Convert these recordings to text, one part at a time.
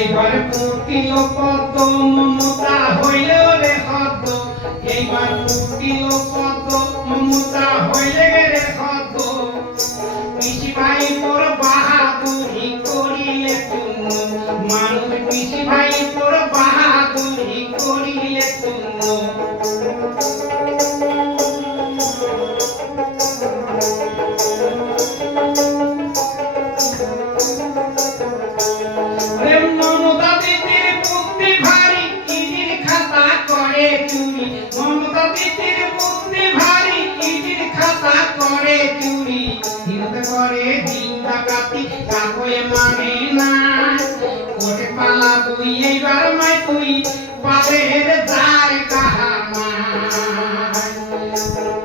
এইবার ফুটিল পদ্ম মমতা হইল রে হদ্দ, এইবার ফুটিল পদ্ম মমতা হইলে রে হদ্দ। পিসি ভাই পর বাহাদুরি করিলে তুম, মানুষ পিসি ভাই পর বাহাদুরি করিলে তুম। মমতা দিদির বুদ্ধি ভারী, ইডির খাতা করে চুরি। মমতা দিদির বুদ্ধি ভারী, ইডির খাতা করে চুরি। হিন্দে করে দিন ডাকাতি, কাকয়ে মানে না। কোটে পালা তুই এইবার মাই তুই, পালের যায় কাহামায়।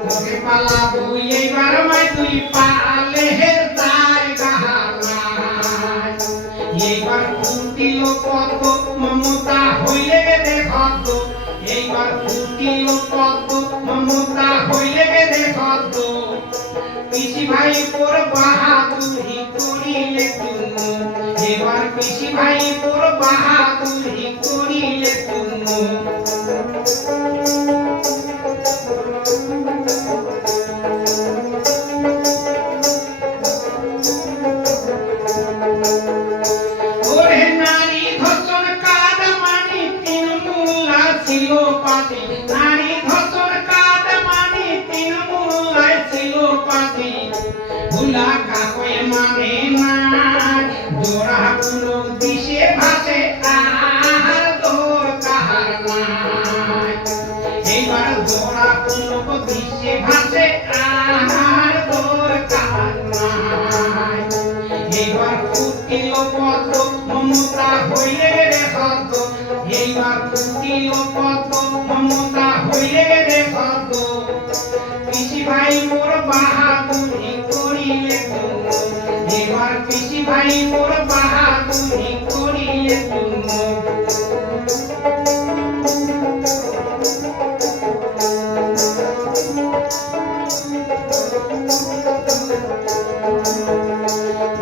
কোটে পালা তুই এইবার মাই তুই, পালের যায় কাহামায়। এইবার ফুটিল পদ্ম মমতা হইলে রে হদ্দ, এইবার ফুটিল পদ্ম মমতা হইলে রে হদ্দ। পিসি ভাই পর বাহাদুরি করিলে তুম, এবার পিসি ভাই পর বাহাদুরি করিলে তুম। ওরে নারী ধর্ষণ কাদমানি তৃণমূলা ছিল পাতি, নারী ধর্ষণ কাদমানি তৃণমূলায় ছিল পাতি। ভুলা কাকয়ে মানে না, জোড়া পুরো দিশে ভাসে আর তোর কাহার নাই। এইবার জোড়া পুরো দিশে ভাসে আর তোর কাহার নাই। এইবার ফুটিল পদ্ম মমতা হইলে রে হদ্দ, এইবার ফুটিল পদ্ম মমতা হইলে রে হদ্দ। পিসি ভাই মোর বাহাদুরি করিলে তুম, এবার পিসি ভাই মোর বাহাদুরি করিলে তুম।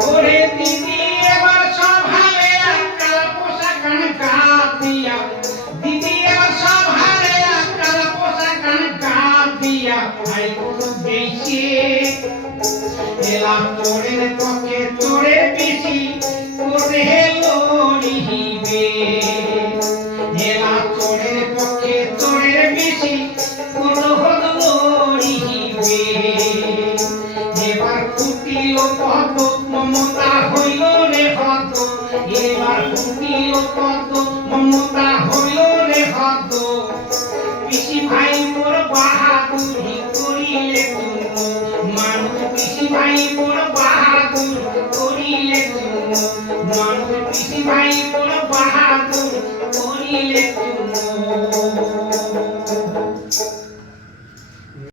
ওরে দিদি এবার সভারে আকাল পোশাক গান দিয়া, দিদি এবার সভারে আকাল পোশাক গান দিয়া। ভাই বেশি এলা তোরের পক্ষে তোরে বেশি করে লড়িবে, এলা তোরের পক্ষে তোরে বেশি করে লড়িবে। এবার ফুটিল পদ্ম মমতা হইল রে হদ্দ, এবার ফুটিল পদ্ম মমতা হইল রে হদ্দ। পিসি ভাই মোর বাহাদুরি করিলে তুম, মানুষ পিসি ভাই মোর বাহাদুরি করিলে তুম, মানুষ পিসি ভাই মোর বাহাদুরি করিলে তুম।